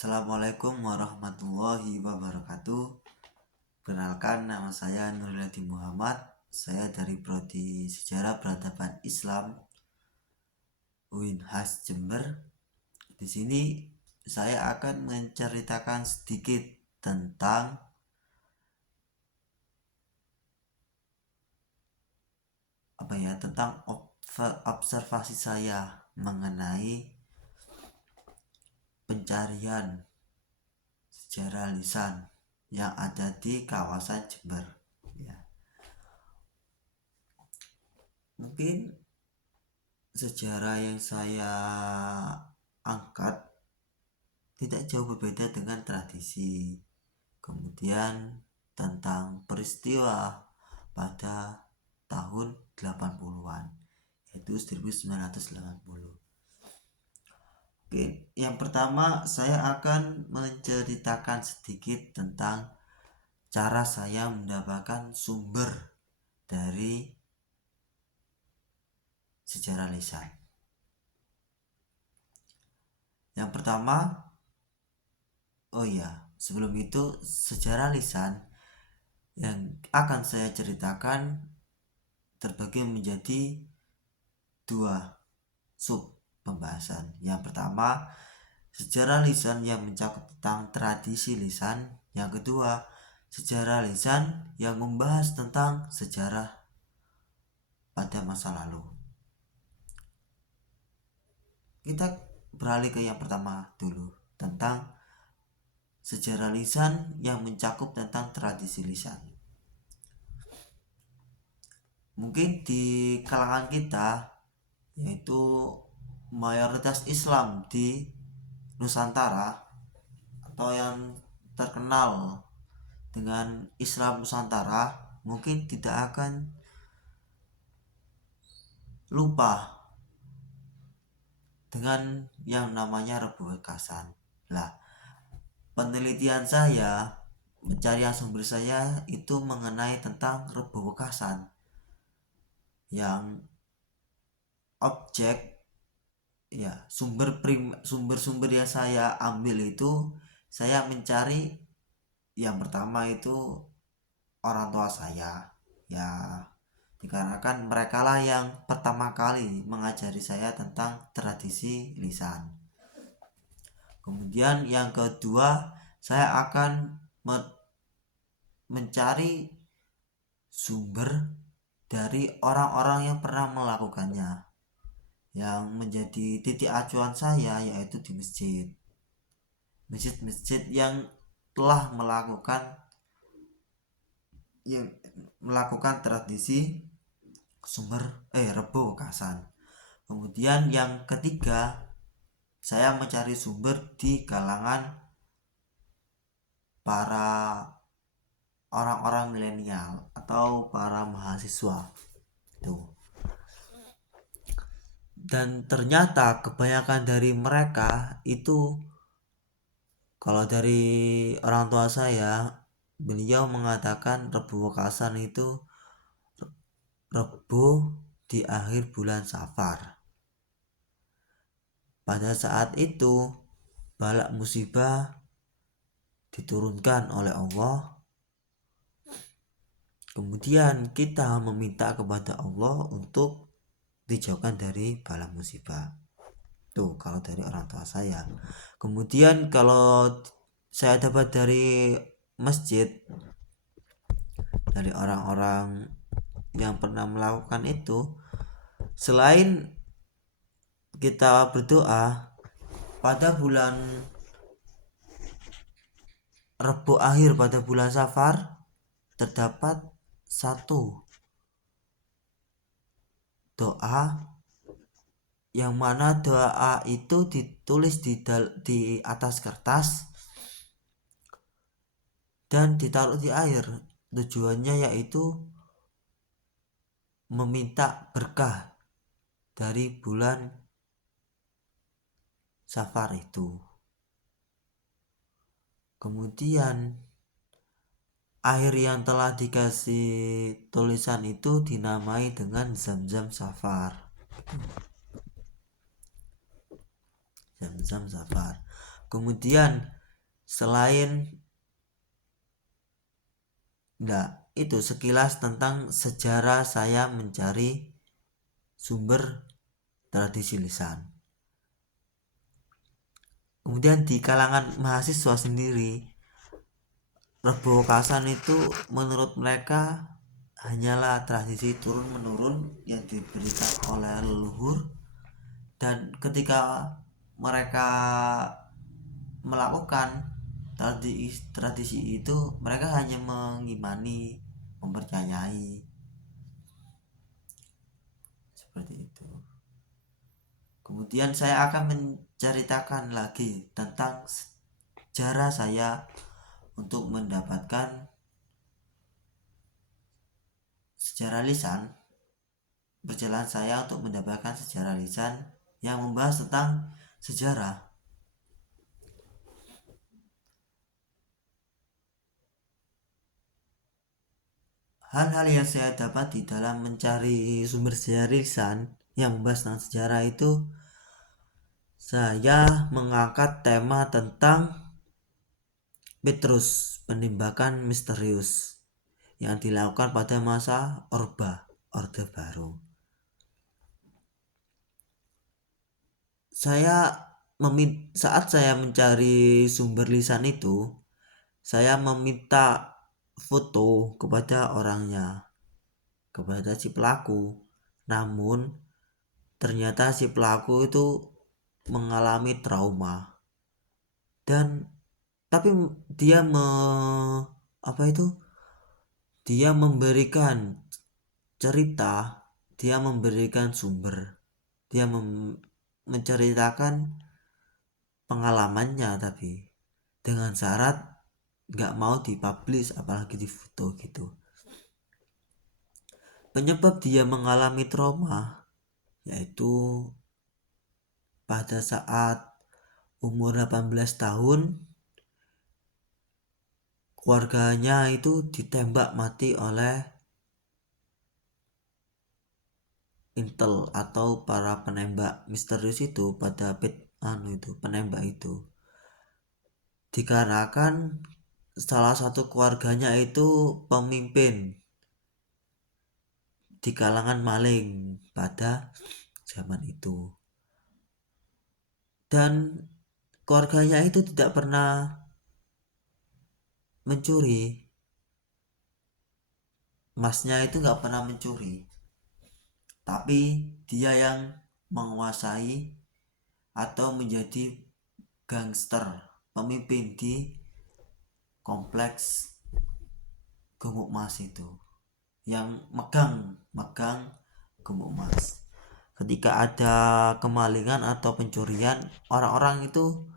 Assalamualaikum warahmatullahi wabarakatuh. Perkenalkan, nama saya Nuruladi Muhammad. Saya dari Prodi Sejarah Peradaban Islam UINHAS Jember. Di sini saya akan menceritakan sedikit tentang observasi saya mengenai pencarian sejarah lisan yang ada di kawasan Jember. Mungkin sejarah yang saya angkat tidak jauh berbeda dengan tradisi. Kemudian tentang peristiwa pada tahun 80-an, yaitu 1980. Oke, yang pertama saya akan menceritakan sedikit tentang cara saya mendapatkan sumber dari sejarah lisan. Yang pertama, sebelum itu sejarah lisan yang akan saya ceritakan terbagi menjadi dua sub pembahasan. Yang pertama, sejarah lisan yang mencakup tentang tradisi lisan. Yang kedua, sejarah lisan yang membahas tentang sejarah pada masa lalu. Kita beralih ke yang pertama dulu, tentang sejarah lisan yang mencakup tentang tradisi lisan. Mungkin di kalangan kita, yaitu mayoritas Islam di Nusantara atau yang terkenal dengan Islam Nusantara, mungkin tidak akan lupa dengan yang namanya Rebo Wekasan. Penelitian saya, pencarian sumber saya itu mengenai tentang Rebo Wekasan, yang objek sumber-sumber yang saya ambil itu, saya mencari yang pertama itu orang tua saya, dikarenakan mereka lah yang pertama kali mengajari saya tentang tradisi lisan. Kemudian yang kedua, saya akan mencari sumber dari orang-orang yang pernah melakukannya, yang menjadi titik acuan saya yaitu di masjid yang telah melakukan tradisi Rebo Wekasan. Kemudian yang ketiga, saya mencari sumber di kalangan para orang-orang milenial atau para mahasiswa itu. Dan ternyata kebanyakan dari mereka itu, kalau dari orang tua saya, beliau mengatakan Rebo Wekasan itu Rebo di akhir bulan Safar. Pada saat itu bala musibah diturunkan oleh Allah. Kemudian kita meminta kepada Allah untuk dijauhkan dari bala musibah. Tuh kalau dari orang tua saya. Kemudian kalau saya dapat dari masjid, dari orang-orang yang pernah melakukan itu, selain kita berdoa pada bulan Rebo akhir pada bulan Safar, terdapat satu doa yang mana doa itu ditulis di atas kertas dan ditaruh di air. Tujuannya yaitu meminta berkah dari bulan Safar itu. Kemudian air yang telah dikasih tulisan itu dinamai dengan Zam-Zam Safar. Zam-Zam Safar. Kemudian selain itu sekilas tentang sejarah saya mencari sumber tradisi lisan. Kemudian di kalangan mahasiswa sendiri, Rebo Kasan itu menurut mereka hanyalah tradisi turun menurun yang diberikan oleh leluhur, dan ketika mereka melakukan tradisi itu, mereka hanya mengimani, mempercayai, seperti itu. Kemudian saya akan menceritakan lagi tentang sejarah saya untuk mendapatkan sejarah lisan. Perjalanan saya untuk mendapatkan sejarah lisan yang membahas tentang sejarah. Hal-hal yang saya dapati dalam mencari sumber sejarah lisan yang membahas tentang sejarah itu, saya mengangkat tema tentang Petrus, penembakan misterius yang dilakukan pada masa Orde Baru. Saat saya mencari sumber lisan itu, saya meminta foto kepada orangnya, kepada si pelaku. Namun ternyata si pelaku itu mengalami trauma, dan tapi dia dia memberikan cerita, dia memberikan sumber, dia menceritakan pengalamannya, tapi dengan syarat nggak mau dipublish apalagi di foto gitu. Penyebab dia mengalami trauma yaitu pada saat umur 18 tahun keluarganya itu ditembak mati oleh intel atau para penembak misterius itu pada penembak itu, dikarenakan salah satu keluarganya itu pemimpin di kalangan maling pada zaman itu, dan keluarganya itu tidak pernah mencuri, masnya itu nggak pernah mencuri, tapi dia yang menguasai atau menjadi gangster, pemimpin di kompleks Gumuk Mas itu, yang megang Gumuk Mas. Ketika ada kemalingan atau pencurian, orang-orang itu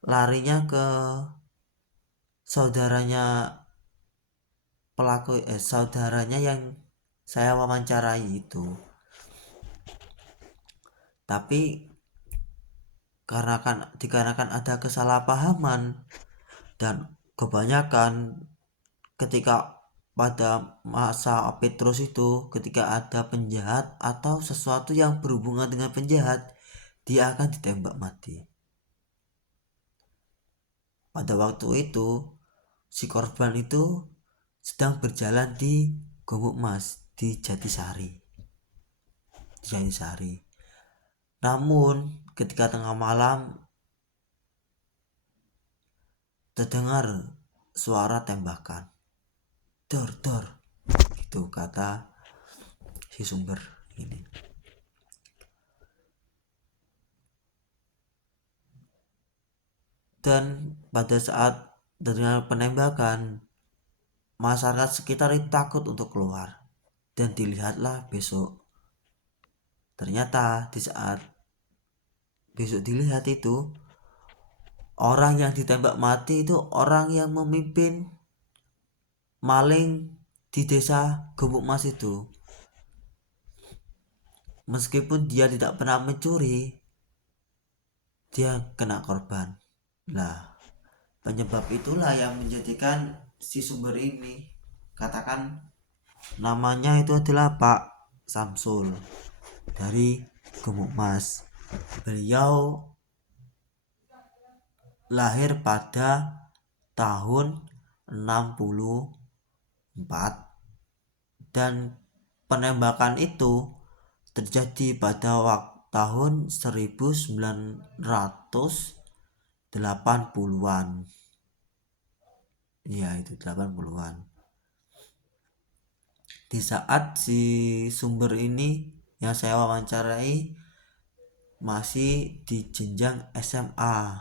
larinya ke saudaranya yang saya wawancarai itu. Tapi dikarenakan ada kesalahpahaman, dan kebanyakan ketika pada masa Petrus itu, ketika ada penjahat atau sesuatu yang berhubungan dengan penjahat, dia akan ditembak mati. Pada waktu itu si korban itu sedang berjalan di Gumuk Mas di Jatisari. Namun ketika tengah malam terdengar suara tembakan, dor, itu kata si sumber ini. Dan pada saat terdengar penembakan, masyarakat sekitar itu takut untuk keluar, dan dilihatlah besok. Ternyata di saat besok dilihat itu, orang yang ditembak mati itu orang yang memimpin maling di desa Gumuk Mas itu. Meskipun dia tidak pernah mencuri, dia kena korban. Nah, penyebab itulah yang menjadikan si sumber ini, katakan namanya itu adalah Pak Samsul dari Gumuk Mas. Beliau lahir pada tahun 64 dan penembakan itu terjadi pada tahun 1980-an. Ya, itu 80-an. Di saat si sumber ini yang saya wawancarai masih di jenjang SMA,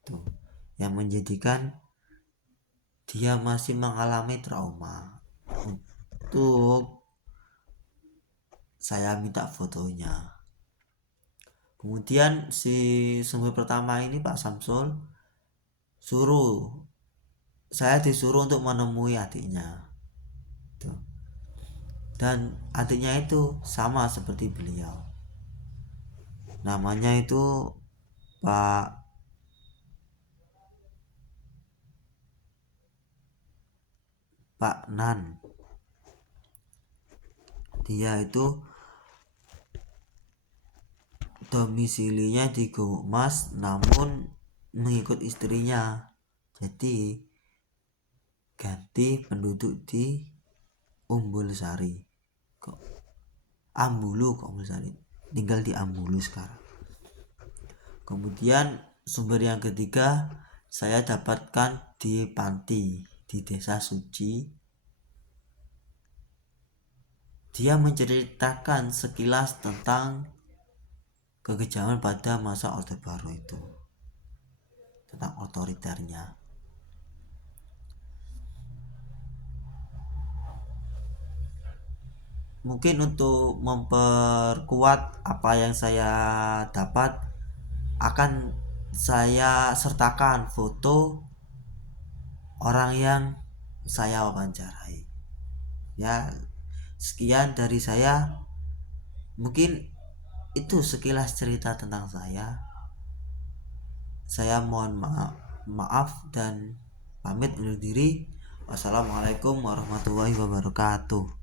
itu yang menjadikan dia masih mengalami trauma. Untuk saya minta fotonya. Kemudian si sumber pertama ini Pak Samsul saya disuruh untuk menemui adiknya. Dan adiknya itu sama seperti beliau. Namanya itu Pak Nan. Dia itu domisilinya di Gomas namun mengikut istrinya. Jadi ganti penduduk di Umbul Sari. Ambulu tinggal di Ambulu sekarang. Kemudian sumber yang ketiga saya dapatkan di Panti di Desa Suci. Dia menceritakan sekilas tentang kekejaman pada masa Orde Baru itu, tentang otoriternya. Mungkin untuk memperkuat apa yang saya dapat, akan saya sertakan foto orang yang saya wawancarai. Ya, sekian dari saya. Mungkin itu sekilas cerita tentang saya. Saya mohon maaf dan pamit undur diri. Wassalamualaikum warahmatullahi wabarakatuh.